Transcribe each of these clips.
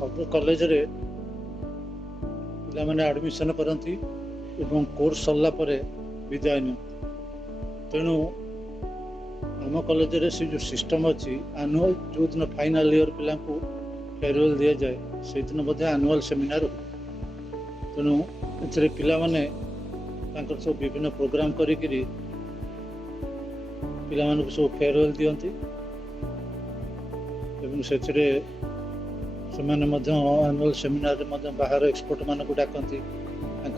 सब कॉलेज रे पिला माने एडमिशन करती एवं कोर्स सरला परे विदाय नि तेणु आम कॉलेज रे से जो सिस्टम अच्छी आनुअल जो दिन फाइनल ईयर पिला फेयरवेल दि जाए से दिन आनुअल सेमिनार तेणु ए पिला माने सब विभिन्न प्रोग्राम करी पिला मानक सब फेयरवेल दियंती एवं से आनुअल सेमिनार बाहर एक्सपर्ट मान को डाकती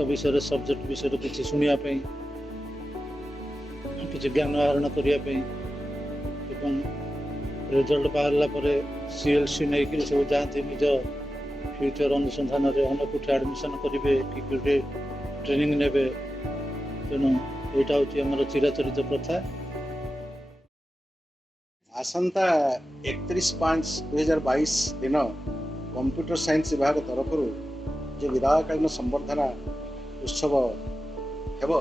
विषय सब्जेक्ट विषय किसी शुणापी किसी ज्ञान आहरण करने रिजल्ट बाहर सीएलसी नहीं सब जाती निज फ्यूचर अनुसंधान अनेक कुछ एडमिशन करेंगे कि ट्रेनिंग ने तेणु यहाँ हूँ चिराचरित प्रथा। आसंता 31/5/2022 दिन कंप्यूटर साइंस विभाग तरफ जो विदायकालीन संबर्धना उत्सव हेब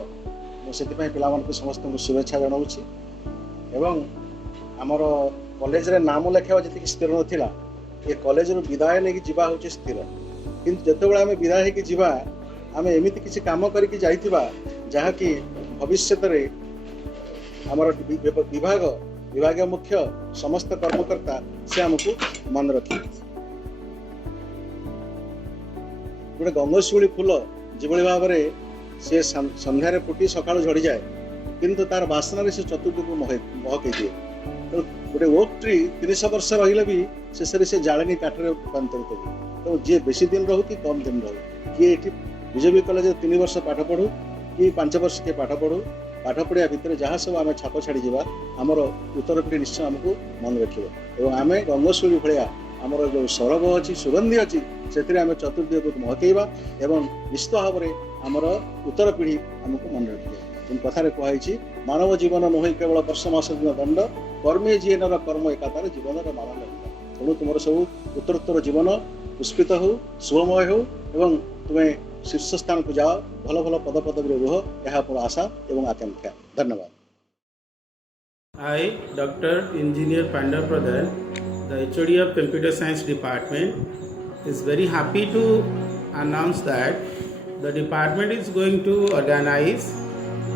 मुझे पिला समस्त शुभेच्छा जनाऊँगी एवं आमर कॉलेज रे नाम लेखा जी स्थिर नाला ये कॉलेज रू विदाय नहीं जावा हूँ स्थिर किंतु जो आम विदाय होगी जावा आम एमती किसी काम करके जाइथिबा जहाँकि भविष्य आमर विभाग मुख्य समस्त कर्मकर्ता से आमको मन रखी गोटे गंगशिउली फूल जो भाव में सी संध्यारे फुटी सका झड़ी जाए किंतु तार बासना से चतुर्थ को महकई दिए गोटे ओक ट्री 300 वर्ष रही भी शेष से जाड़े काठर रूपांतरित हुए तो जी बेसी दिन रहू कि कम दिन रहू किए ये बीजेपी कॉलेज 3 वर्ष पाठ पढ़ू कि 5 वर्ष किए पाठ पढ़ू पाठ पढ़िया भितर जहाँ सब आम छाप छाड़ी जावा आमर उत्तर पीढ़ी निश्चय आमको मन रखिए और आम गंगशिउली भाया आमर जो सरब अच्छी सुगंधि अच्छी से आम चतुर्दिग को महकईवा एवं निश्चित भाव में आमर उत्तर पीढ़ी आमको मन रखिए कथार कहुई मानव जीवन नुहे केवल वर्ष मास दिन दंड कर्मे जीवन कर्म एकातार जीवन मान तेणु तुम सब उत्तरोत्तर जीवन पुष्पित हो शुभमय हो एवं तुम्हें शीर्ष स्थान को जाओ भल भल पद पदवी रुह यह आशा एवं आकांक्षा। धन्यवाद। I, Dr. Engineer Panda Pradhan, the HOD of Computer Science Department, is very happy to announce that the department is going to organize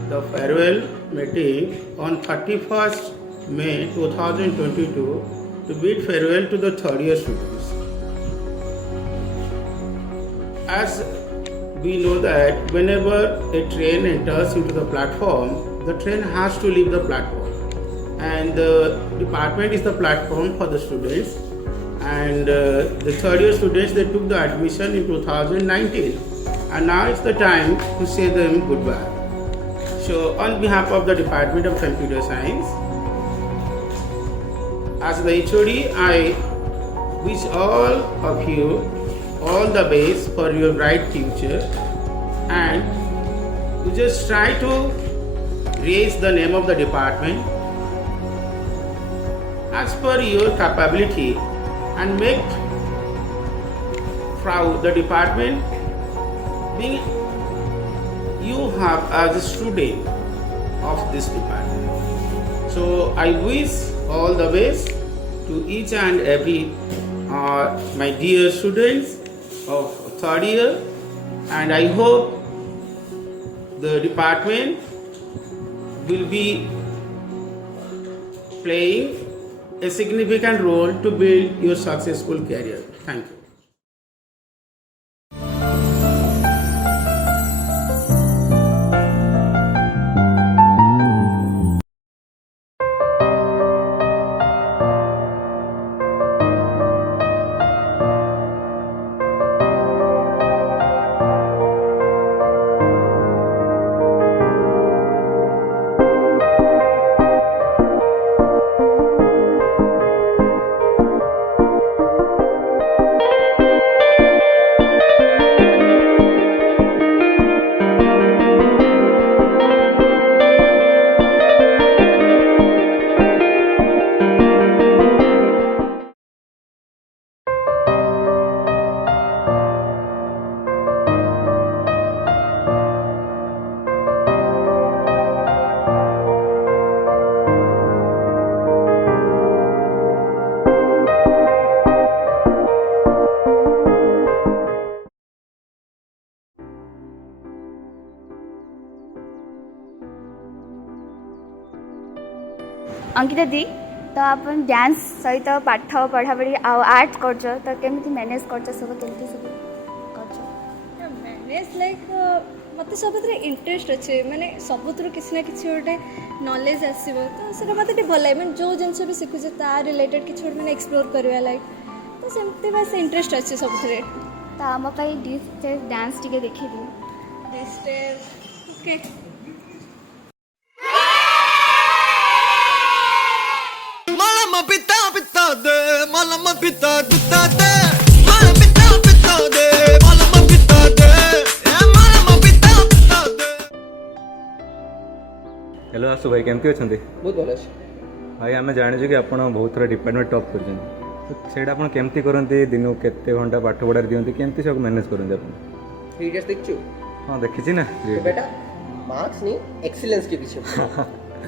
the farewell meeting on 31st May 2022 to bid farewell to the third year students. As we know that whenever a train enters into the platform, the train has to leave the platform and the department is the platform for the students and the third year students, they took the admission in 2019 and now it's the time to say them goodbye. So on behalf of the Department of Computer Science, as the HOD, I wish all of you all the best for your bright future and you just try to raise the name of the department as per your capability and make proud the department being you have as a student of this department. So I wish all the best to each and every my dear students of third year and I hope the department will be playing a significant role to build your successful career. Thank you. Ankita दी तो आप dance सहित पाठ पढ़ापढ़ी art कर तो केମିତି manage कर सब केମିତି सब कर मैनेज लाइक मत सब इंटरेस्ट अच्छे माने सबुतर किसी ना किसी गोटे नॉलेज आसो तो से मत भल लगे मैंने जो जिनस भी शिखुचे ता रिलेटेड किसी गोटे मैंने एक्सप्लोर करवा लाइक तो सेमती बस इंटरेस्ट अच्छे सबुथे तो आम डांस टिके देखी दी okay Malama pita pita de, malama pita pita de, malama pita pita de, malama pita de, malama pita pita de. Hello आसु भाई केमती अच्छा बहुत भल अच्छे भाई आम जाचु कि आप बहुत थोड़ा डिपार्टमेंट टॉप कर से केमती करती दिन को केते घंटा पाठ पढ़ार दिखती केमती सब मैनेज करते थ्री इडियट्स देखु हाँ देखी ना तो बेटा मार्क्स नहीं एक्सीलेंस के पीछे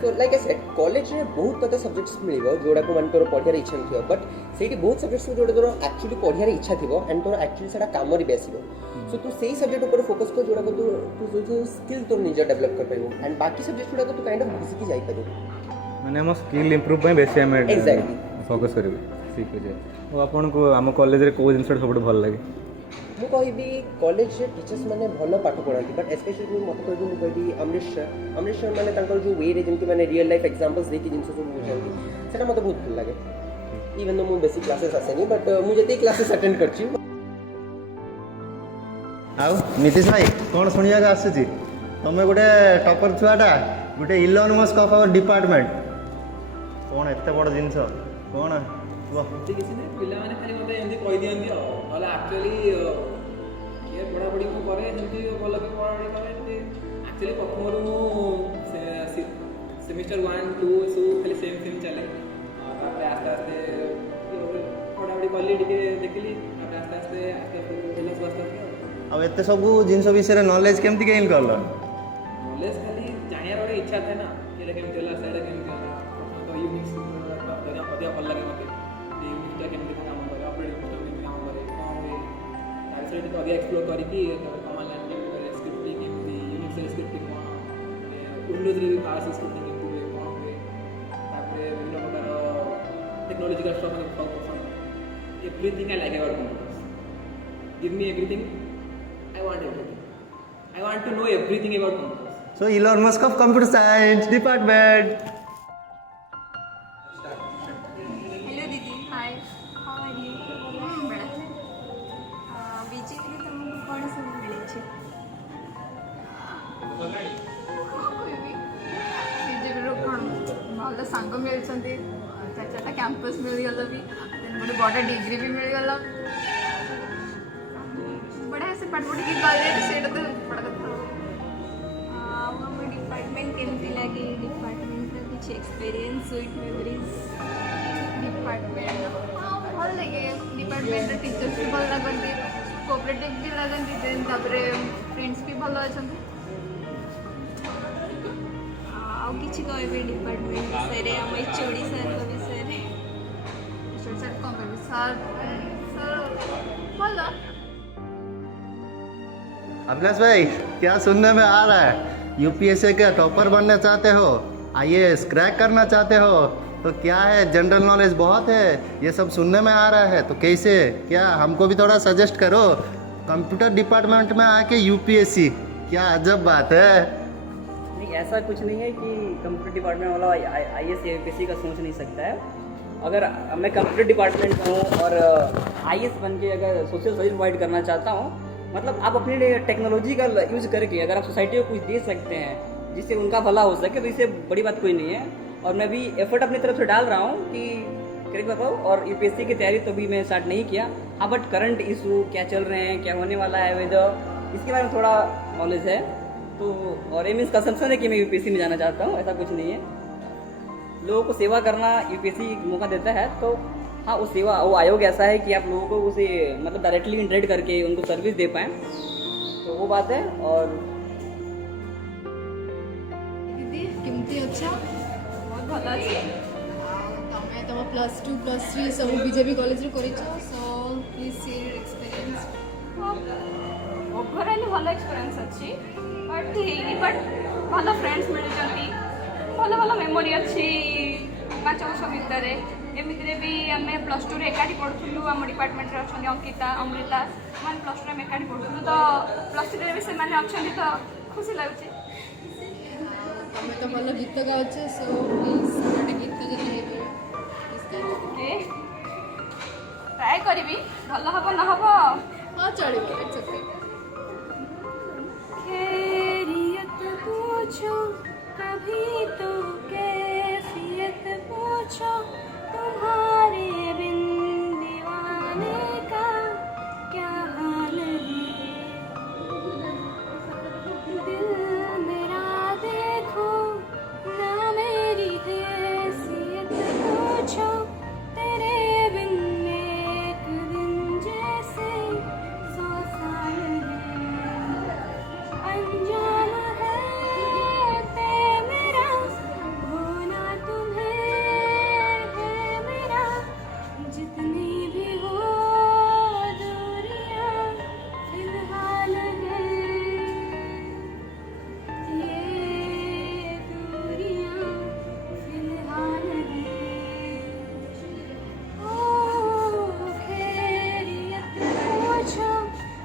तो लाइक आई सेड कॉलेज रे बहुत कते सब्जेक्ट्स मिलिबो जोडा को मन तोर पढ़ियार इच्छा नथियो बट सेठी बहुत सब्जेक्ट्स जोडा तोर एक्चुअली पढ़ियार इच्छा थिबो एंड तोर एक्चुअली सेटा काम रे बेसिबो सो तू सेही सब्जेक्ट ऊपर फोकस कर जोडा को तू जो स्किल तोर निज डेवलप कर पाइबो एंड बाकी सब्जेक्ट जोडा को तू काइंड ऑफ घुसी की जाई पाइबो माने हम स्किल इंप्रूव पे बेसी हम Exactly. फोकस करबे ठीक है ओ आपन को हम कॉलेज रे को जिंस सब भल लागे मु कहबी कॉलेज रे टीचर्स माने भलो पाठ पढ़ाती बट स्पेशली मत कहबी मु कहबी अमरीश सर माने तांकर जो वे रे जेंति माने रियल लाइफ एग्जांपल्स देखि जिंस सब बुझाती सेटा मते बहुत भल लागे इवन दो मु बेसिक क्लासेस आसेनी बट मु जति क्लासेस अटेंड करछि आउ नीतीश भाई कौन शुणिया आसुची तुम गोटे टॉपर छुआटा गोटे Elon Musk of our department कौन एत बड़ जिनस कौन କିଛି ନାହିଁ ପିଲାମାନେ ଖାଲି ମୋତେ ଏମିତି କହିଦିଅନ୍ତି ଆଉ ନହେଲେ ଆକ୍ଚୁଆଲି କିଏ ପଢ଼ାପଢ଼ି ମୁଁ କରେ ଯେମିତି ଭଲ କି ପଢ଼ାପଢ଼ି କରେ ଏମିତି ଆକ୍ଚୁଆଲି ପ୍ରଥମରୁ ମୁଁ ସେମିଷ୍ଟର 1 2 ସବୁ ଖାଲି ସେମ୍ ଚାଲେ ତାପରେ ଆସ୍ତେ ଆସ୍ତେ ପଢ଼ାପଢ଼ି କଲି ଟିକେ ଦେଖିଲି ତାପରେ ଆସ୍ତେ ଆସ୍ତେ ଭଲ ଆସ୍ତେ ଆଉ ଏତେ ସବୁ ଜିନିଷ ବିଷୟରେ ନଲେଜ କେମିତି ଗେନ୍ କଲ ନଲେଜ ଖାଲି ଜାଣିବାର ଗୋଟେ ଇଚ୍ଛା ଥାଏ ନା ଏଇଟା କେମିତି ହେଲା ସେଇଟା କେମିତି ହେଲା ପ୍ରଥମତଃ ୟୁନିକ୍ସ ଅଧିକା ଭଲ ଲାଗେ ମୋତେ ୟୁନିକ୍ସଟା କେମିତି କ'ଣ କାମ କରେ ଅପରେଟିଂ ସିଷ୍ଟମ୍ କେମିତି କାମ କରେ କ'ଣ ହୁଏ ତା ବିଷୟରେ ଟିକେ ଅଧିକା ଏକ୍ସପ୍ଲୋର କରିକି କମାଣ୍ଡ ଲାଇନ୍ କେମିତି କରେ ସ୍କ୍ରିପ୍ଟିଂ କେମିତି ୟୁନିକ୍ସରେ ସ୍କ୍ରିପ୍ଟିଂ କ'ଣ ୱିଣ୍ଡୋଜରେ ବି ପାୱାର ସ୍କ୍ରିପ୍ଟିଂ କେମିତି ହୁଏ କ'ଣ ହୁଏ ତାପରେ ବିଭିନ୍ନ ପ୍ରକାର ଟେକ୍ନୋଲୋଜିକାଲ ଷ୍ଟଫ୍ ମୋତେ ବହୁତ ପସନ୍ଦ everything I like about computers give me everything I want everything I want to know everything about computers so Elon Musk of computer science department hello दीदी hi how are you BJP तुमको कौन सब मिले छे BJP कौन भल सांग मिलती चार चार्टा कैंपस मिलगला भी गोटे बड़ डिग्री भी मिलगला बढ़िया से पाठ पढ़ी गले से तो बड़ा कथा आम डिपार्टमेंट केमती लगे डिपार्टमेंट कुछ एक्सपीरियंस स्वीट मेमोरीज डिपार्टमेंट हाँ भल लगे डिपार्टमेंट टीचर्स भी भल लगती कोऑपरेटिव भी लगती देन तापर फ्रेंड्स भी भल अच्छा आउ किछि कहबे डिपार्टमेंट विषय आम चोड़ी सर विषय सर कौन कह सर सर भल अभिलाष भाई क्या सुनने में आ रहा है यूपीएससी के टॉपर बनना चाहते हो आईएएस क्रैक करना चाहते हो तो क्या है जनरल नॉलेज बहुत है ये सब सुनने में आ रहा है तो कैसे क्या हमको भी थोड़ा सजेस्ट करो कंप्यूटर डिपार्टमेंट में आके यूपीएससी क्या अजब बात है नहीं ऐसा कुछ नहीं है कि कंप्यूटर डिपार्टमेंट वाला आईएएस या यूपीएससी का सोच नहीं सकता है अगर मैं कंप्यूटर डिपार्टमेंट में हूँ और आईएएस बन के अगर सोशल सर्विस प्रोवाइड करना चाहता हूँ मतलब आप अपने लिए टेक्नोलॉजी का यूज़ करके अगर आप सोसाइटी को कुछ दे सकते हैं जिससे उनका भला हो सके तो इससे बड़ी बात कोई नहीं है और मैं भी एफर्ट अपनी तरफ से डाल रहा हूँ कि करेक्ट बताओ और यूपीएससी की तैयारी तो भी मैं स्टार्ट नहीं किया हाँ बट करंट इशू क्या चल रहे हैं क्या होने वाला है वेदर इसके बारे में थोड़ा नॉलेज है तो और एम का कंसम्पशन है कि मैं यूपीएससी में जाना चाहता हूँ ऐसा कुछ नहीं है लोगों को सेवा करना यूपीएससी मौका देता है तो हाँ वो सेवा वो आयोग ऐसा है कि आप लोगों को उसे मतलब डायरेक्टली इंटरेक्ट करके उनको सर्विस दे पाएँ तो वो बात है और दीदी केमती अच्छा बहुत भल अच्छे तमें तुम +2 +3 सब बीजेपी कॉलेज रे करिछो so please share your experience overall भल एक्सपीरियंस अच्छी बट भल फ्रेंड्स मिलती भल भल मेमोरी अच्छी 5 वर्ष भितर एमती भी आम +2 एकाठी पढ़ुलू आम डिपार्टमेंट अच्छा अंकिता अमृता मैंने +2 आम एकाठी पढ़ुलू तो +3 भी से अच्छा तो खुशी लगुच तुम तो भल गीत गाँच सो प्लीज गोटे गीत जब ट्राए करी भल हम न हम हाँ चलो इट्स ओके खैरियत पूछो कभी तो कैफियत पूछो तुम्हारे बिन दीवाने का क्या हाल है दिल मेरा देखो ना मेरी हैसियत पूछो तेरे बिन एक दिन जैसे 100 साल है अंजाम है मेरा होना तुम्हें है मेरा जितनी भी हो दूरियां फिलहाल है ये दूरियां फिलहाल है ओ खैरियत पूछो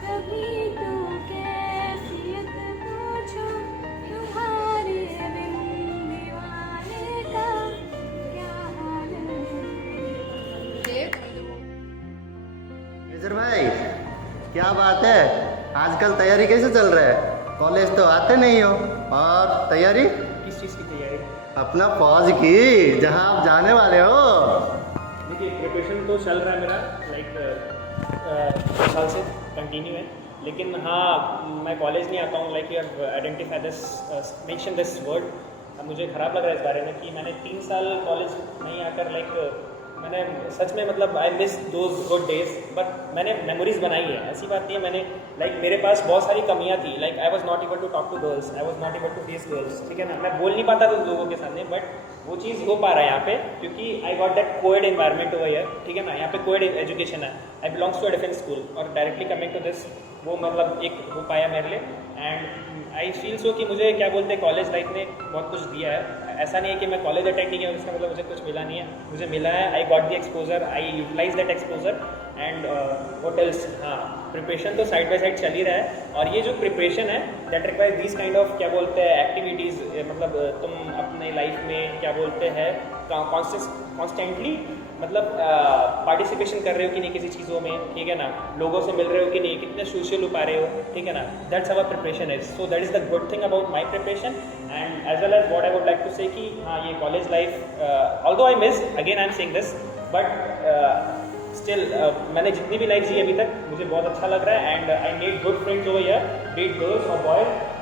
कभी तो कैफियत पूछो तुम्हारे बिन दीवाने का क्या हाल है मेजर भाई क्या बात है, आजकल तैयारी कैसे चल रहा है? कॉलेज तो आते नहीं हो और तैयारी किस चीज़ की तैयारी? अपना फौज की जहां आप जाने वाले हो। देखिए प्रिपरेशन तो चल रहा है मेरा लाइक 2 साल से कंटिन्यू है, लेकिन हाँ मैं कॉलेज नहीं आता हूँ। Like you have identify this mention this word. मुझे ख़राब लग रहा है इस बारे में कि मैंने 3 साल कॉलेज नहीं आकर लाइक मैंने सच में मतलब I miss those good days, but मैंने मेमोरीज बनाई है। ऐसी बात नहीं है मैंने लाइक मेरे पास बहुत सारी कमियां थी। Like I was not able to talk to girls, I was not able to face girls, ठीक है ना। मैं बोल नहीं पाता था लोगों के सामने, बट वो चीज़ हो पा रहा है यहाँ पे क्योंकि I got that coed environment over here, ठीक है ना। यहाँ पे कोएड एजुकेशन है। I belongs to a different school और डायरेक्टली कमिंग टू दिस वो मतलब एक हो पाया मेरे लिए। एंड आई फील सो कि मुझे क्या बोलते हैं कॉलेज लाइफ ने बहुत कुछ दिया है। ऐसा नहीं है कि मैं कॉलेज अटेंड नहीं किया उसका मतलब मुझे कुछ मिला नहीं है, मुझे मिला है। I got the exposure, I utilize that exposure and what else. हाँ प्रिपरेशन तो साइड बाय साइड चल ही रहा है और ये जो प्रिपरेशन है that requires this kind of क्या बोलते हैं एक्टिविटीज़। मतलब तुम अपने लाइफ में क्या बोलते हैं कॉन्स्टेंटली मतलब पार्टिसिपेशन कर रहे हो कि नहीं किसी चीज़ों में, ठीक है ना। लोगों से मिल रहे हो कि नहीं, कितने सोशल हो पा रहे हो, ठीक है ना। That's our preparation is. So that is the good thing about my preparation and as well as what I would like to say कि हाँ ये college life although I miss again I am saying this but still मैंने जितनी भी life जी अभी तक मुझे बहुत अच्छा लग रहा है। And I made good friends over here, be it girls और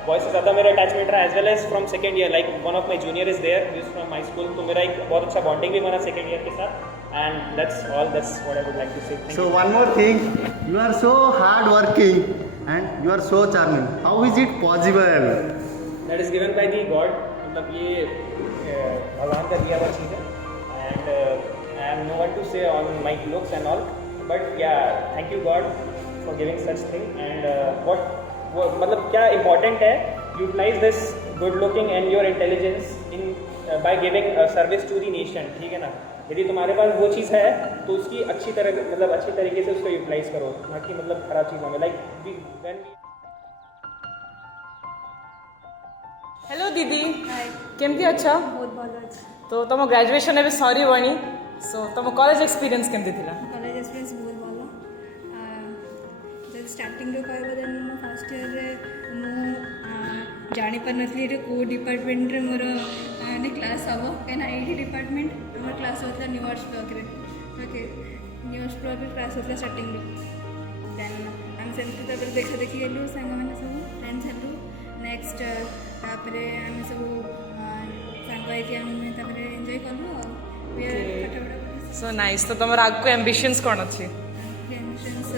बॉयज़ से ज़्यादा मेरा अटैचमेंट रहा as well as from second year. Like one of my junior is there is from my school, तो मेरा एक बहुत अच्छा बॉन्डिंग भी बना सेकेंड ईयर के साथ। And that's all, that's what I would like to say. So one more thing, you are so hard working and you are so charming. How is it possible? That is given by the God. मतलब ये भगवान का दिया हुआ चीज़ है। And I am no one to say on my looks and all, but yeah thank you God for giving such thing. And वो मतलब क्या इम्पॉर्टेंट है, utilise this good looking and your intelligence in by giving service to the nation, ठीक है ना। यदि तुम्हारे पास वो चीज़ है तो उसकी अच्छी तरह मतलब अच्छी तरीके से उसको यूटिलाइज करो, ना कि मतलब खराब चीज़ों में। लाइक व्हेन हेलो दीदी केमती अच्छा बहुत भल अच्छे। तो तुम ग्रेजुएशन एवं सरी बनी सो तुम कॉलेज एक्सपीरियंस केमती थिला? कॉलेज एक्सपीरियंस बहुत भल। जब स्टार्टिंग कहब देन मो फर्स्ट ईयर मु जानी पार नथली को डिपार्टमेंट रे मोर माने क्लास हम कहीं आई डिपार्टमेंट आम क्लास होता न्यू आर्ट्स ब्लॉक रे। ओके न्यू आर्ट्स ब्लॉक रे क्लास होता स्टार्टिंग देन आम सेमती तापर देखा देखी गलु सांग मैंने सब फ्रेंड्स हेलु नेक्स्ट तापर आम सब सांग होइके आम तापर एंजॉय कलु वी आर फटाफट। So nice. तो तुम आगको एम्बिशंस कौन अच्छी? एम्बिशंस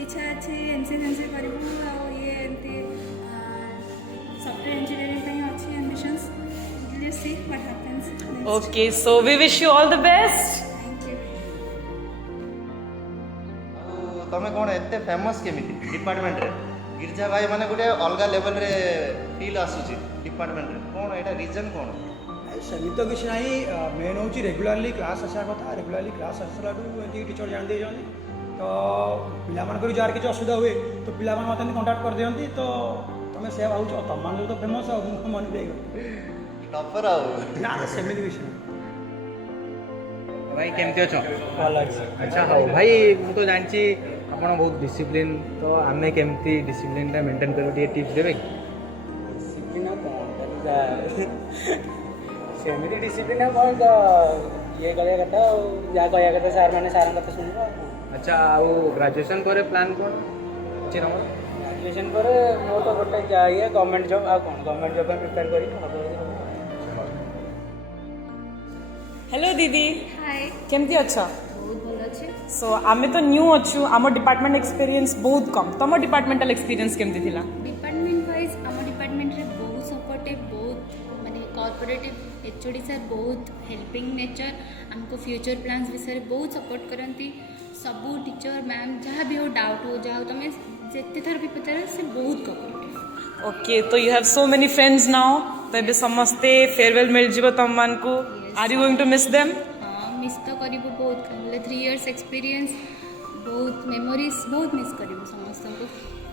इच्छा अच्छी एमसीए करूँ ये एमती सॉफ्टवेयर इंजीनियरिंग अच्छी ambitions. Let's see what happens. Okay so we wish you all the best. Thank you. तमें कौन एते फेमस केमिति डिपार्टमेंट रे? गिरजा भाई माने गोटे अलग लेवल रे फील आसुची डिपार्टमेंट रे, कौन एटा रीजन कौन? ସେମିତି ତ କିଛି ନାହିଁ ମେନ୍ ହେଉଛି ରେଗୁଲାରଲି କ୍ଲାସ୍ ଆସିବା କଥା ରେଗୁଲାରଲି କ୍ଲାସ୍ ଆସିଲାଠୁ ଏମିତି ଟିଚର୍ ଜାଣି ଦେଇଛନ୍ତି ତ ପିଲାମାନଙ୍କର ଯାହାର କିଛି ଅସୁବିଧା ହୁଏ ତ ପିଲାମାନେ ମୋତେ ଏମିତି କଣ୍ଟାକ୍ଟ କରିଦିଅନ୍ତି ତ ତମେ ସେୟା ଭାବୁଛ ତମମାନେ ତ ଫେମସ୍ ଆଉ ମୁଁ ମନେ ଦେଇଗଲି ଟପର ଆଉ ନା ସେମିତି କିଛି ନାହିଁ भाई केमती अच्छो ଭଲ ଅଛି अच्छा हाँ भाई मु तो जानची आपण बहुत डिसिप्लिन तो आमे केमती डिसिप्लिन टा मेंटेन करू टिके टिप्स देबे डिसिप्लिन सेମିତି डिसिप्लिन कौन तो ये कहया कथा जहाँ कहया कथा सार मैंने सार कथा शुणा अच्छा आउ ग्रेजुएशन करे प्लान कोन अछि नमर ग्रेजुएशन पर मो तो गोटे जाइए गवर्नमेंट जॉब आ कौन गवर्नमेंट जॉब प्रिपेयर करी हेलो दीदी हाय केमती अच्छा बहुत भल अच्छे सो आमे तो न्यू अच्छु आम डिपार्टमेंट एक्सपीरियंस बहुत कम तुम डिपार्टमेंटल एक्सपीरियंस केमती थिला डिपार्टमेंट वाइज आम डिपार्टमेंट रे बहुत सपोर्टिव बहुत माने कोऑपरेटिव एचओडी सर बहुत हेल्पिंग नेचर हमको फ्यूचर प्लान्स विषय बहुत सपोर्ट करती सबू टीचर मैम जहाँ भी हो डाउट हो जहाँ तुम जिते थर भी पचार से बहुत कोऑपरेटिव ओके तो you have so many friends now तो ये समस्ते फेयरवेल मिल जीव तुम मान को are you going to miss them हाँ मिस तो करूँ बहुत 3 years एक्सपीरियंस बहुत मेमोरीज बहुत मिस करूँ समस्त को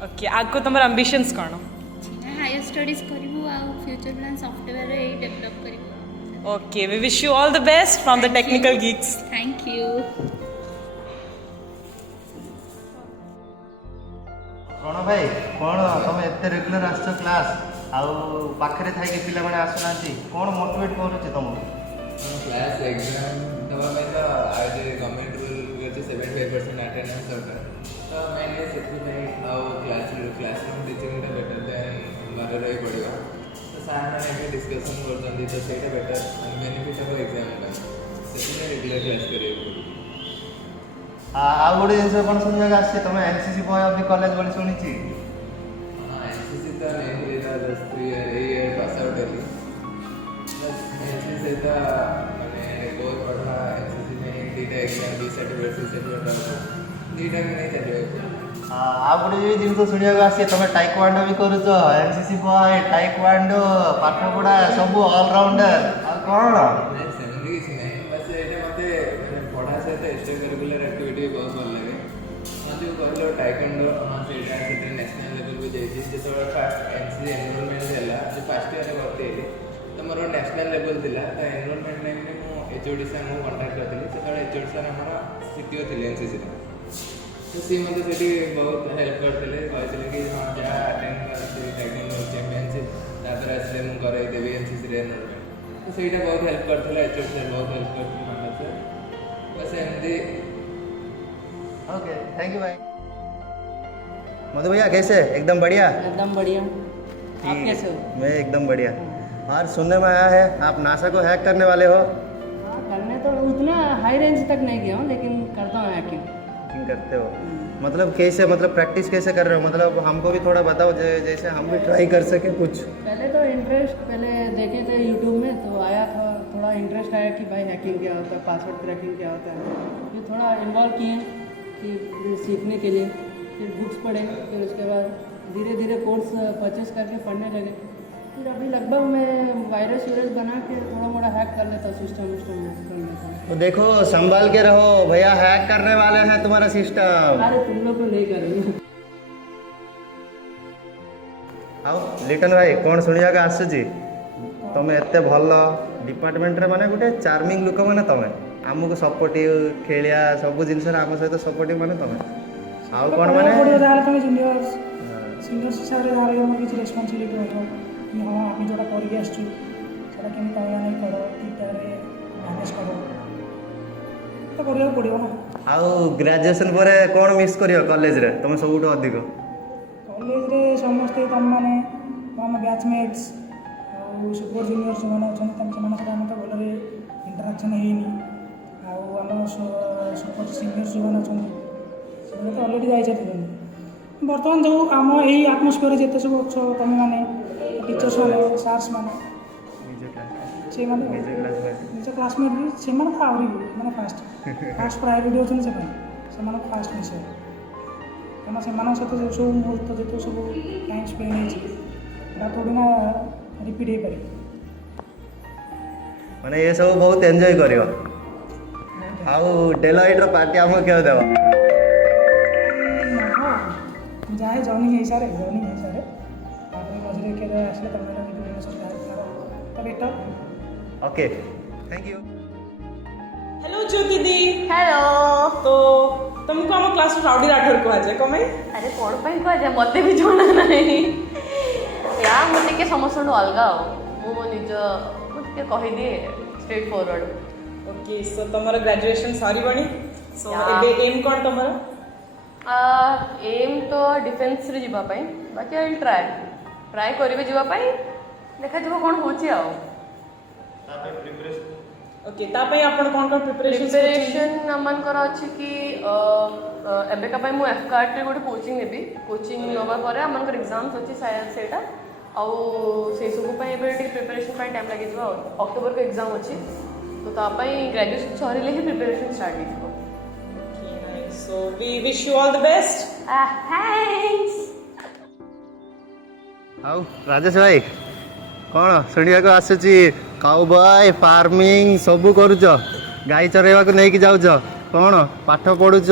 ओके आगको तुम एम्बिशंस कौन हायर स्टडीज करूँ आ फ्यूचर प्लान सॉफ्टवेयर डेवलप करूँ okay we wish you all the best from the technical geeks thank you Pranav भाई कौन तुम एत रेगुलर आस क्लास आउ पाखे थी पिला मैंने आसुना कौन मोटिवेट करुच्ची तुमको क्लास एग्जाम दवा में तो आज गवर्नमेंट रूल जो 75% अटेंडेंस दरकार तो मैंने से क्लासरूम टीचिंग बेटर देन घर रही पड़ो तो सार मैंने डिस्कसन कर तो सही बेटर बेनिफिट हम एग्जाम से रेगुलर क्लास करें आउ गोटे जिन कौन शुणा तुम NCC boy of the college बोली शुणी एनसीसी तो नहीं जस्ट 3 year पास आउट है एनसीसी सहित मैंने कोर पढ़ा एनसीसी में 2टा exam B certificate C certificate 2टा में नहीं सर्टिफिकेट आ गोटे जिन शुणा आसी तुम टाइक्वांडो भी करुच एनसीसी बॉय टाइक्वांडो पाठ पढ़ा सब ऑलराउंडर आ कौन सेमती किसी नहीं बस ये मत पढ़ा सहित एक्स्ट्रा करिकुलर एक्टिविटी बहुत भल लगे जो कहल टाइक्वांडो हाँ से नेशनल लेवल भी जाइए जो फास्ट एनसीसी एनरोलमेंट है जो फास्ट ईयर भर्ती है तो मोर नेशनल लेवल था तो एनरोलमेंट टाइम में मुझे एचओडी सर को कंटाक्ट करी से एचओडी सर आम सीटीओ थे एनसीसी तो सी मतलब से बहुत हेल्प करते कहते कि हाँ जहाँ अटेंड टाइक्वांडो चैंपियनशिप तापर आसे मुझे करदेवी एनसीसी एनरोलमेंट तो सहीटा बहुत हेल्प करते एचओडी सर बहुत हेल्प करते मनोज सर बस एमती ओके थैंक यू भाई मधु भैया कैसे एकदम बढ़िया एकदम बढ़िया आप कैसे हो मैं एकदम बढ़िया और सुनने में आया है आप नासा को हैक करने वाले हो हाँ करने तो उतना हाई रेंज तक नहीं गया हूँ लेकिन करता हूँ हैकिंग करते हो मतलब कैसे मतलब प्रैक्टिस कैसे कर रहे हो मतलब हमको भी थोड़ा बताओ जैसे हम भी ट्राई कर सके कुछ पहले तो इंटरेस्ट पहले देखे थे यूट्यूब में तो आया था थोड़ा इंटरेस्ट आया कि भाई हैकिंग क्या होता है पासवर्ड क्रैकिंग क्या होता है फिर थोड़ा इन्वॉल्व किए कि सीखने के लिए फिर बुक्स पढ़े फिर उसके बाद धीरे धीरे कोर्स परचेस करके पढ़ने लगे फिर अभी लगभग मैं वायरस बना के थोड़ा मोड़ा हैक कर लेता हूँ सिस्टम कर लेता हूँ तो देखो संभाल के रहो भैया हैक करने वाले हैं तुम्हारा सिस्टम अरे तुम लोग को नहीं करेंगे आओ लिटन भाई कौन शुणिया आसुची तुम एत भल डिपार्टमेंट रे माने गोटे चार्मिंग लुक माने तुम आमको सपोर्टिव खेलिया सब जिनस आम सहित सपोर्टिव माने तुम आउ कौन माने तुम सीनियर्स हिसाब से जहाँ किसी रेस्पॉन्सिबिलिटी हो कि हाँ आप जोटा करके आसटा केमी पाया नहीं कर ठीक मैनेज कर तो करा पड़ो ना आउ ग्रेजुएशन पर कौन मिस करियो कॉलेज रे तुम सबुठ अधिक कॉलेज रे समस्ते तुम मैंने आम बैचमेट्स सुपर जूनियर जो मैंने अच्छा आम तो भल इंटराक्शन होनी आम सुपर सीनियर जो मैंने अच्छा तो अलरेडी जाइए बर्तमान जो आम यही आटमोस्फियर जिते सब अच्छ तुम मैंने टीचर्स मैंने सार्स मैंने से निज क्लासमेट भी से आहरी मैंने फास्ट प्रायोरिटी अच्छे से फास्ट मिस कहीं से सहित जो सब मुहूर्त जो सब टाइम स्पेंड होती थोड़ी ना रिपीट हो पारे ମାନେ ये सब बहुत एंजॉय करियो आउ डेलाइट्र पार्टी आम क्या देव जाए जॉइनिंग ହେଇସାରେ ତାପରେ ମଝିରେ କେବେ ଆସିଲେ ତମେ तो बेटा okay thank you hello Jyoti the. Hello तो तुमको आम क्लास राउडी राठौर कह जाए कम अरे कौन पाई कुआ मते भी जଣା नहीं या मु टिके समस्त अलगा हो मो निज मु टिके कहि दिए स्ट्रेट फॉरवर्ड। ओके सो तुमर ग्रेजुएशन सरी बनी सो Yeah. एबे एम कोन तुमर एम तो डिफेन्स रे जीवा पाई बाकी आई ट्राए करिवे जीवा पाई देखा जीव कौन होची आ ओके ता पई आपण कोन प्रिपरेशन मन कर अछि कि एबे का पाई मु एफकार्ट रे गोटे कोचिंग नेबी कोचिंग नवा परे हमन कर एग्जाम्स अछि शायद सेटा आउ से सब पाई एबे टिक प्रिपरेशन पाई टाइम लागि जीवा अक्टोबर को एग्जाम अछि तो ता पाई ग्रेजुएशन सरीले ही प्रिपरेशन स्टार्ट हिजो। So we wish you all the best. Thanks. आउ राजेश भाई कौन शुणा आसूची काउबॉय फार्मिंग सबू करुच गाई चरेवा नहीं कि जाऊच कौन पाठ पढ़ुच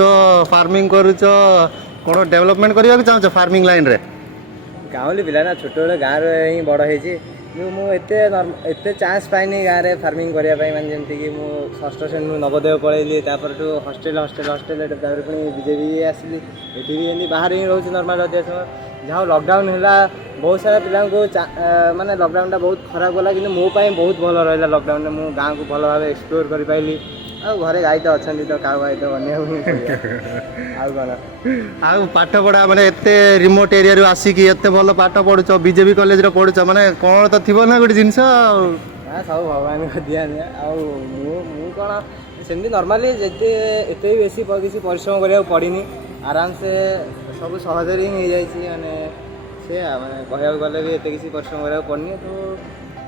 फार्मिंग करुच कौन डेवलपमेंट करने चाहूच फार्मिंग लाइन रे गाँवली पिला ना छोट बेले गाँव ही बड़ होती मुझे चान्स पाइनि गाँव में फार्मिंग करने माने जमीक मुझे षष्ठ श्रेणी नवोदय पढ़ेली हस्टेल हस्टेल हस्टेल पुणी बीजेपी आसली ये भी बाहर ही रोचे नर्माल अधिक समय जहाँ लॉकडाउन है बहुत सारा पिला माने लॉकडाउन बहुत खराब गला कि मोपाई बहुत भल रहा लॉकडाउन में मुझे गाँव को भल भाव एक्सप्लोर कर पाइली आ घरे गाई तो अच्छा तो काउ गाई तो बनिया आउ कौन आउ पाठ पढ़ा माने एते रिमोट एरिया रू आसिकी एते भल पाठ पढ़ुच बीजेपी कॉलेज रे पढ़ुच माने कौन तो थिबो ना गोटे जिनस हाँ सब भगवान को दिया नहीं आउ कौन सेमती नॉर्मली जेते एते बेसी किसी परिश्रम करिया पड़िनी आराम से सब सहज ही हो जाइए माने से माने कहया गले भी एते किसी परिश्रम करिया पड़नी तो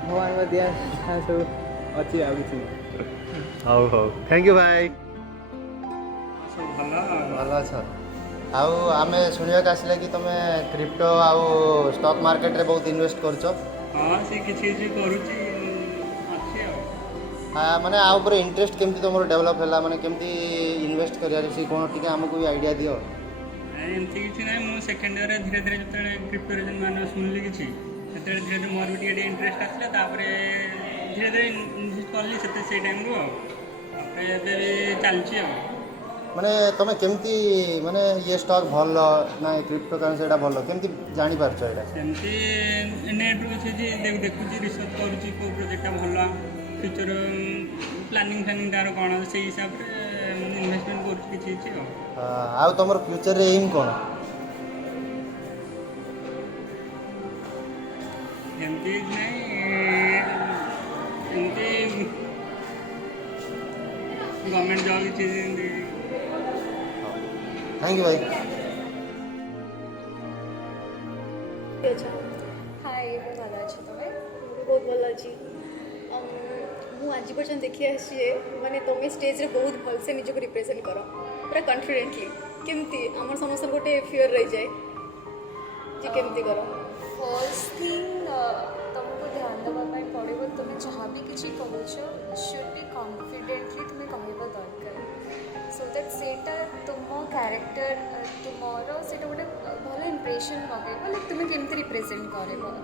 भगवान को दिया सब अच्छी आ किसी हौ हौ थैंक यू भाई सब भल भल अच्छा आउ आमे सुनिया आसले कि तुम क्रिप्टो आउ स्टॉक मार्केट रे बहुत इन्वेस्ट करछ हाँ से किसी करुची अच्छी हाँ माने आ ऊपर इंटरेस्ट केमती तुम डेवलप है माने केमती इन्वेस्ट करिया से कोन टिके हमको भी आइडिया दियो एमती किसी ना मु सेकेंड ईयर धीरे धीरे जो क्रिप्टो रे मान सुनली किसी धीरे धीरे मोर भी इंटरेस्ट आसला तापरे धीरे धीरे इन्वेस्ट करली से टाइम रो चलची माने तुम केमती माने ये स्टॉक भल ना क्रिप्टो करेंसी एटा भल केमती जानि पारछ एटा सेमती नेट रो से जे देखुची रिसर्च करूची को प्रोजेक्ट भल फ्यूचर प्लानिंग फ्लानिंग तार कोन से हिसाब रे इन्वेस्टमेंट कर किछि छि आ तुमर फ्यूचर रे एम कोन एमती नहीं एमती गवर्नमेंट जॉब की चीज़ थैंक यू भाई हाय भल अच्छे तुम्हें बहुत भल अच्छी मु आज पर्यटन देखी आसी माने तुम्हें स्टेज रे बहुत भलसे निजको रिप्रेजेंट कर पूरा कॉन्फिडेंटली केमती आम समस्त गोटे फियर रही जाए जी केमती कर फर्स्ट थिंग तुमको ध्यान देवाई पड़ो तुम्हें जहाँ भी किसी कहूच शुड बी कॉन्फिडेंटली तुम्हें कहवा दरकार सो दैट सेटा तुम कैरेक्टर तुमर से गोटे भल इंप्रेशन पकड़ लाइक तुम्हें केमती रिप्रेजेंट कर इवन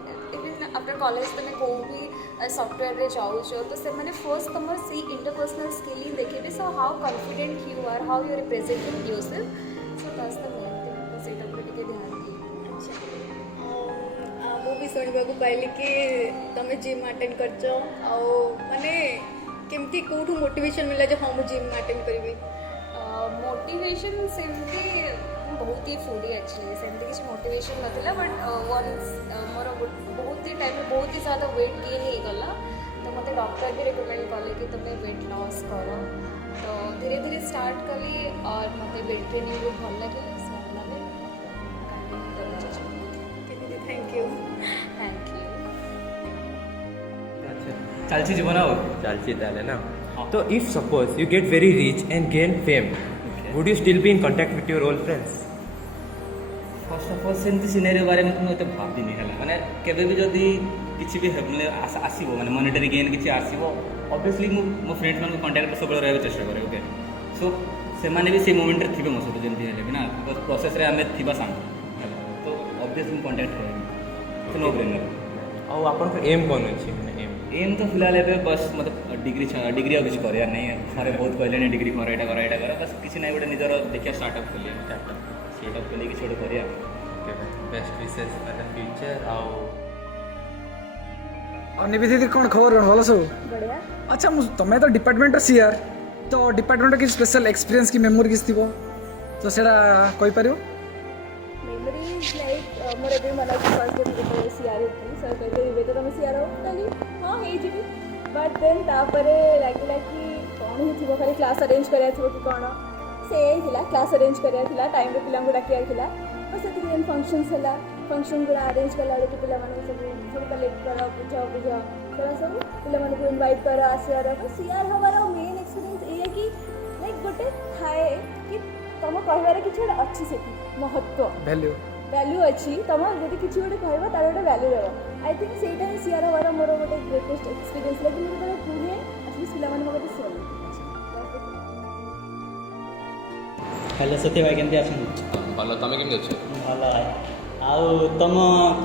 आफ्टर कॉलेज तुम्हें कौ भी सॉफ्टवेयर रे जाऊच तो से मैंने फर्स्ट तुम से इंटरपर्सनल स्किल ही देखे so how confident you are how you representing yourself so that's the main thing से ध्यान दिए ମୁଁ ବି ଶୁଣିବାକୁ ପାଇଲି କି ତମେ ଜିମ୍ ଆଟେଣ୍ଡ କରିଛ ଆଉ ମାନେ କେମିତି କେଉଁଠୁ ମୋଟିଭେସନ୍ ମିଳିଲା ଯେ ହଁ ମୁଁ ଜିମ୍ ଆଟେଣ୍ଡ କରିବି मोटिवेशन सेमती बहुत ही फूडी एक्चुअली सेमती किसी मोटिवेशन नाला बट वन्स मोर बहुत ही टाइम बहुत ही ज़्यादा वेट गेन हो गला तो मत डॉक्टर भी रिकमेंड कले कि तुम्हें वेट लॉस कर तो धीरे धीरे स्टार्ट कली और मत वेट ट्रेनिंग भी भल लगे थैंक यू चलची जीवन चलची ना तो if suppose you get very rich and gain fame would you still be in contact with your old friends first of all सेमती सिनेरियो बारे में मुझे भाविनी है माने केबे भी जदी किसी भी मतलब आसो मैंने मॉनिटरी गेन किसी आसो ऑब्वियसली मो फ्रेंड्स मान कंटाक्ट सब रहा चेष्टा करें ओके सो से माने भी से मोमेंट थे मो सहित जमी है भी ना बिकज प्रोसेस रे आम थी सांग तो ऑब्वियसली मुझे कंटाक्ट करें नो ब्रेनर ଆଉ ଆପଣଙ୍କ ଏମ୍ କ'ଣ ଅଛି ମାନେ एम तो फिलहाल ए बस मतलब डिग्री डिग्री आ किसी कर नहीं सारे बहुत कहले डिग्री कर यहाँ कर बस किसी ना गोटे निजर देखिए स्टार्टअप खोलिए स्टार्टअप खोलिए किसी गोटे करिया best wishes for the future ଆଉ निधि दीदी कौन खबर कौन भल सब बढ़िया अच्छा तुम तो डिपार्टमेंट सीआर तो डिपार्टमेंट किसी स्पेशल एक्सपीरियंस की मेमोरी किसी थी तो सेटा कहि पारियो मेमोरीज लाइक मोर एबे मन अछि फर्स्ट डे पे सीआर होती सर कहते इबे तो तुम सीआर हो कहली हां हे जिबी बट देन तापरे लागिला कि कोन ही थिबो खाली क्लास अरेंज करिया थिबो कि कोन से हिला क्लास अरेंज करिया थिला टाइम रे पिला को डाकिया थिला बस एति दिन फंक्शंस हला फंक्शन गुरा अरेंज कला रे पिला माने सब कलेक्ट करा बुझा थोड़ा सब पिला माने को इनवाइट करा आसिया रे सीआर हमारा मेन एक्सपीरियंस ए है कि लाइक गोटे थाए कि तुम कहबार किसी गोटे अच्छी से महत्व वैल्यू अच्छी तुम जब किसी गोटे कह तार गोटे वैल्यू देव आई थिंक से सीआर हमार मोर गोटे ग्रेटेस्ट एक्सपीरियंस लगे मुझे जो कुहे एटलिस्ट पिला माने मते शुणी हेलो सत्य भाई केमती आछन ଭଲ ତମେ କେମିତି ଅଛ ଭଲ ଭାଇ ଆଉ ତମ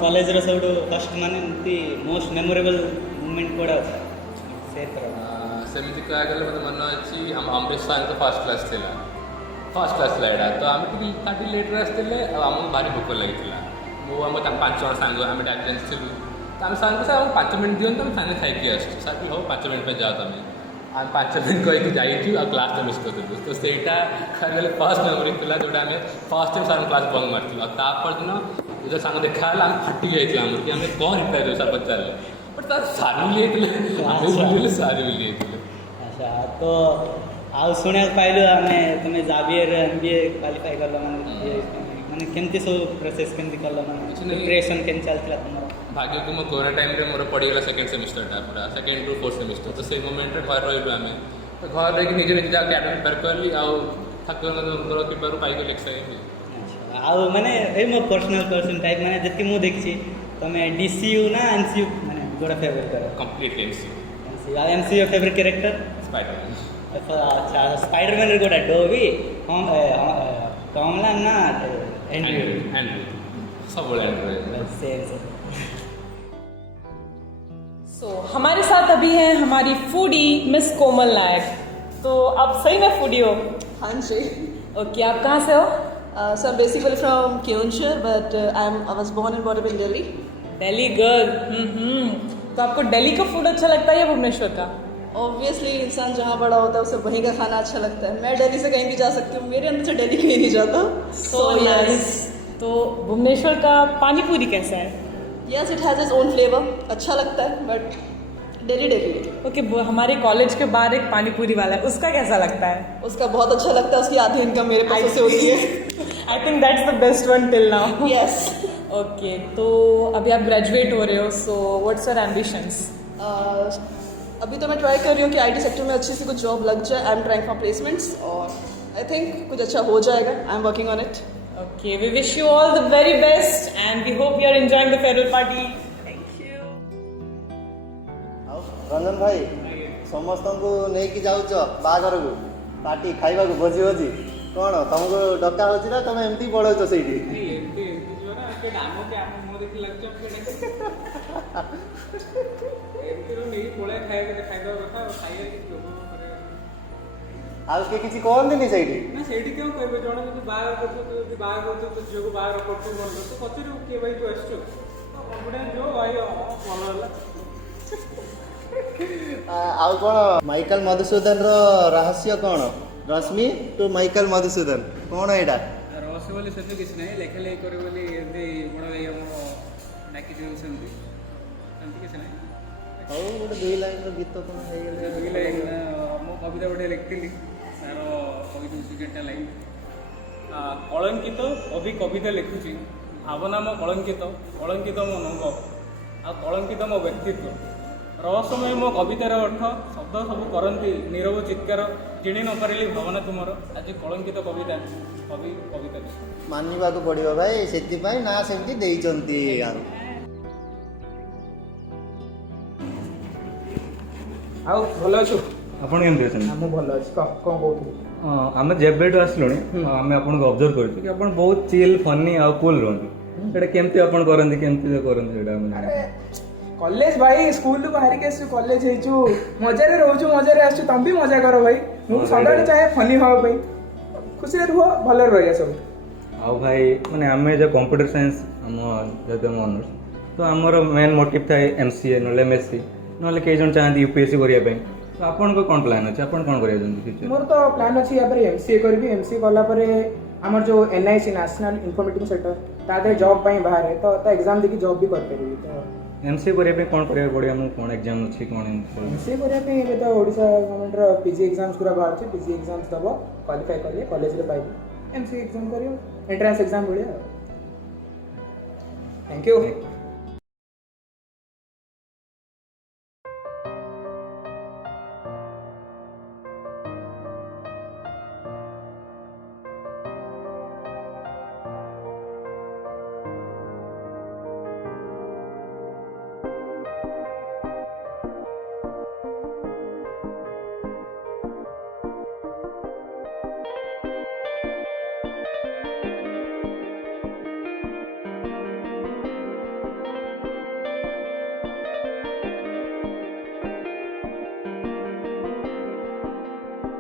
କଲେଜର ସବୁଠୁ ଫାଷ୍ଟ ମାନେ ଏମିତି ମୋଷ୍ଟ ମେମୋରେବଲ୍ ମୁଭମେଣ୍ଟ କୋଉଟା ଅଛି ସେୟାର କର ସେମିତି କହିବାକୁ ଗଲେ ମୋତେ ମନେ ଅଛି ଆମ ଅମୃତ ସାର୍ଙ୍କ ଫାର୍ଷ୍ଟ କ୍ଲାସ୍ ଥିଲା ଏଇଟା ତ ଆମେ ଟିକେ ତାଠୁ ଲେଟ୍ରେ ଆସିଥିଲେ ଆଉ ଆମକୁ ଭାରି ଭୋକ ଲାଗିଥିଲା ମୁଁ ଆମ 5 ଜଣ ସାଙ୍ଗ ଆମେ ଡାକିଲେନ୍ସ ଥିଲୁ ତ ଆମେ ସାର୍ଙ୍କୁ ସାର୍ ଆମକୁ 5 ମିନିଟ୍ ଦିଅନ୍ତୁ ଆମେ ସାଙ୍ଗେ ଖାଇକି ଆସୁଛୁ ସାର୍ ବି ହଉ 5 ମିନିଟ୍ ପାଇଁ ଯାଅ ତମେ ଆମେ 5 ମିନିଟ୍ କହିକି ଯାଇଛୁ ଆଉ କ୍ଲାସ୍ଟା ମିସ୍ କରିଦେଲୁ ତ ସେଇଟା ଖାଇଲେ ଫାର୍ଷ୍ଟ ମେମୋରି ଥିଲା ଯେଉଁଟା ଆମେ ଫାର୍ଷ୍ଟ ଟାଇମ୍ ସାର୍ଙ୍କ କ୍ଲାସ୍ ବନ୍ଦ ମାରିଥିଲୁ ଆଉ ତାପରଦିନ ଯେତେବେଳେ ସାଙ୍ଗ ଦେଖା ହେଲା ଆମେ ଫାଟି ଯାଇଥିଲା ଆମର କି ଆମେ କ'ଣ ରିପ୍ଲାଏ ଦେବୁ ସାର୍ ପଚାରିଲେ ବଟ୍ ତାର ସାର୍ ବି ଯାଇଥିଲେ ଆମେ ବୁଲିଲେ ସାର୍ ବି ଯାଇଥିଲେ ଆଚ୍ଛା ତ ଆଉ ଶୁଣିବାକୁ ପାଇଲୁ ଆମେ ତୁମେ ଜାଭିୟର MBA କ୍ୱାଲିଫାଏ କଲ ମାନେ କେମିତି ସବୁ ପ୍ରୋସେସ୍ କେମିତି କଲ ମାନେ ପ୍ରିପାରେସନ୍ କେମିତି ଚାଲିଥିଲା ତୁମର ଭାଗ୍ୟକୁ ମୋ କୋରୋନା ଟାଇମ୍ରେ ମୋର ପଡ଼ିଗଲା ସେକେଣ୍ଡ ସେମିଷ୍ଟରଟା ପୁରା ସେକେଣ୍ଡ ଟୁ ଫୋର୍ଥ ସେମିଷ୍ଟର ତ ସେଇ ମୋମେଣ୍ଟରେ ଘରେ ରହିଲୁ ଆମେ ତ ଘରେ ରହିକି ନିଜେ ନିଜେ ଯାହା କ୍ୟାଡ୍ ପ୍ରିପେୟାର କଲି ଆଉ ଠାକୁରଙ୍କର କୃପାରୁ ପାଇଗଲି ଏକ୍ସାଇମ୍ ଆଉ ମାନେ ଏଇ ମୋ ପର୍ସନାଲ୍ କ୍ୱେଶ୍ଚନ୍ ଟାଇପ୍ ମାନେ ଯେତିକି ମୁଁ ଦେଖିଛି ତୁମେ DCU ନା MCU ମାନେ ଯେଉଁଟା ଫେଭରେଟ୍ କର କମ୍ପ୍ଲିଟଲି MCU ଆଉ MCU ଫେଭରେଟ୍ କ୍ୟାରେକ୍ଟର ସ୍ପାଇଡରମ୍ୟାନ୍ अच्छा स्पाइडरमैन गोटा डोबी कमला ना एंड्रयू सब सेम सो हमारे साथ अभी है हमारी फूडी मिस कोमल नायक तो आप सही में फूडी हो हाँ जी ओके आप कहाँ से हो so I'm basically from Kyonshur but I was born and brought up in Delhi Delhi girl तो आपको दिल्ली का फूड अच्छा लगता है या भुवनेश्वर का ऑब्वियसली इंसान जहाँ बड़ा होता है उसे वहीं का खाना अच्छा लगता है मैं दिल्ली से कहीं भी जा सकती हूँ मेरे अंदर से दिल्ली कहीं नहीं जाता सो नाइस तो भुवनेश्वर का पानी पूरी कैसा है yes it has its own flavour अच्छा लगता है बट डेली ओके हमारे कॉलेज के बाहर एक पानी पूरी वाला है उसका कैसा लगता है उसका बहुत अच्छा लगता है उसकी आधी इनकम मेरे पैसों से होती है I think that's the best one till now yes okay तो अभी आप ग्रेजुएट हो रहे हो सो व्हाट्स योर एम्बिशंस अभी तो मैं ट्राई कर रही हूँ कि IT सेक्टर में अच्छी सी कुछ जॉब लग जाए I am trying for placements और आई थिंक कुछ अच्छा हो जाएगा I am working on it okay we wish you all the very best and we hope you are enjoying the farewell party thank you Ranjan भाई समस्त को नहीं जाऊच बाघर को पार्टी खाइबा को भोजी भोजी कौन तुमको डका होची ना तुम एमती पड़ौच सेठी ଆଉ କିଏ କିଛି କହନ୍ତିନି ସେଇଠି ନା ସେଇଠି କେଉଁ କହିବେ ଜଣେ ଯଦି ବାହାଘର କରୁଛୁ ତୁ ଯଦି ବାହାଘର କରୁଛୁ ତୋ ଝିଅକୁ ବାହାଘର କରୁଛୁ ଭଲ ତୁ ପଚାରିବୁ କିଏ ଭାଇ ତୁ ଆସିଛୁ କନଫିଡେନ୍ସ ଯିବ ଭାଇ ଭଲ ହେଲା ଆଉ କ'ଣ ମାଇକେଲ ମଧୁସୂଦନର ରହସ୍ୟ କ'ଣ ରଶ୍ମି ଟୁ ମାଇକେଲ ମଧୁସୂଦନ କ'ଣ ଏଇଟା ରହସ୍ୟ ବୋଲି ସେମିତି କିଛି ନାହିଁ ଲେଖା ଲେଖି କରିବ ବୋଲି ଏମିତି ବଡ଼ ଭାଇ ଆମର ଡାକି ଦିଅନ୍ତୁ ସେମିତି କିଛି ନାହିଁ ହଉ ଗୋଟେ 2 ଲାଇନ୍ର ଗୀତ କ'ଣ ହେଇଗଲେ 2 ଲାଇନ୍ ମୁଁ କବିତା ଗୋଟେ ଲେଖିଥିଲି ତାର କହିଦେଉଛି 2ଟା ଲାଇନ୍ କଳଙ୍କିତ କବି କବିତା ଲେଖୁଛି ଭାବନା ମୋ କଳଙ୍କିତ କଳଙ୍କିତ ମୋ ନଙ୍ଗ ଆଉ କଳଙ୍କିତ ମୋ ବ୍ୟକ୍ତିତ୍ୱ ରହସ୍ୟମୟ ମୋ କବିତାର ଅର୍ଥ ଶବ୍ଦ ସବୁ କରନ୍ତି ନୀରବ ଚିତ୍କାର ଜିଣି ନ ପାରିଲି ଭାବନା ତୁମର ଆଜି କଳଙ୍କିତ କବିତା କବି କବିତା ମାନିବାକୁ ପଡ଼ିବ ଭାଇ ସେଥିପାଇଁ ନା ସେମିତି ଦେଇଛନ୍ତି ଆଉ ଆଉ ଭଲ ଅଛୁ? ଆପଣ କେମିତି ଅଛନ୍ତି? ମୁଁ ଭଲ ଅଛି। କ'ଣ କହୁଥିଲି? ଆମେ ଯେବେଠୁ ଆସିଲୁଣି ଆମେ ଆପଣଙ୍କୁ ଅବଜର୍ଭ କରିଛୁ କି ଆପଣ ବହୁତ ଚିଲ୍ ଫନି ଆଉ କୁଲ୍ ରୁହନ୍ତି। ସେଇଟା କେମିତି ଆପଣ କରନ୍ତି ସେଇଟା ଆମେ ଜାଣିଛୁ। କଲେଜ ଭାଇ, ସ୍କୁଲରୁ ବାହାରିକି ଆସିଛୁ, କଲେଜ ହେଇଛୁ, ମଜାରେ ରହୁଛୁ, ମଜାରେ ଆସୁଛୁ। ତମେ ବି ମଜା କର ଭାଇ। ମୁଁ ସଦାବେଳେ ଚାହେଁ ଫନି ହେବା ପାଇଁ। ଖୁସିରେ ରୁହ, ଭଲରେ ରହିବା ସବୁ। ଆଉ ଭାଇ ମାନେ ଆମେ ଯେ କମ୍ପ୍ୟୁଟର ସାଇନ୍ସ ଆମ ଯେହେତୁ ଆମ ଅନର୍ସ, ତ ଆମର ମେନ୍ ମୋଟିଭ୍ ଥାଏ MCA ନହେଲେ MSc, ନହେଲେ କେହି ଜଣ ଚାହାନ୍ତି UPSC କରିବା ପାଇଁ। ତ ଆପଣଙ୍କ କ'ଣ ପ୍ଲାନ୍ ଅଛି? ଆପଣ କ'ଣ କରିବା ଚାହୁଁଛନ୍ତି ଫ୍ୟୁଚର? ମୋର ତ ପ୍ଲାନ୍ ଅଛି ୟା ପରେ MCA କରିବି। MCA କଲା ପରେ ଆମର ଯେଉଁ NIC ନ୍ୟାସନାଲ୍ ଇନଫର୍ମେଟିଭ୍ ସେକ୍ଟର, ତା ଦେହରେ ଜବ୍ ପାଇଁ ବାହାରେ, ତ ତା ଏକ୍ଜାମ୍ ଦେଇକି ଜବ୍ ବି କରିପାରିବି। ତ MCA କରିବା ପାଇଁ କ'ଣ କରିବାକୁ ପଡ଼ିବ? ଆମକୁ କ'ଣ ଏକ୍ଜାମ୍ ଅଛି କ'ଣ? MCA କରିବା ପାଇଁ ଏବେ ତ ଓଡ଼ିଶା ଗଭର୍ଣ୍ଣମେଣ୍ଟର PG ଏକ୍ଜାମ୍ସ ଗୁଡ଼ା ବାହାରୁଛି। PG ଏକ୍ଜାମ୍ସ ଦେବ, କ୍ୱାଲିଫାଏ କଲେ କଲେଜରେ ପାଇବ, MCA ଏକ୍ଜାମ୍ କରିବ, ଏଣ୍ଟ୍ରାନ୍ସ ଏକ୍ଜାମ୍ ଭଳିଆ। Thank you.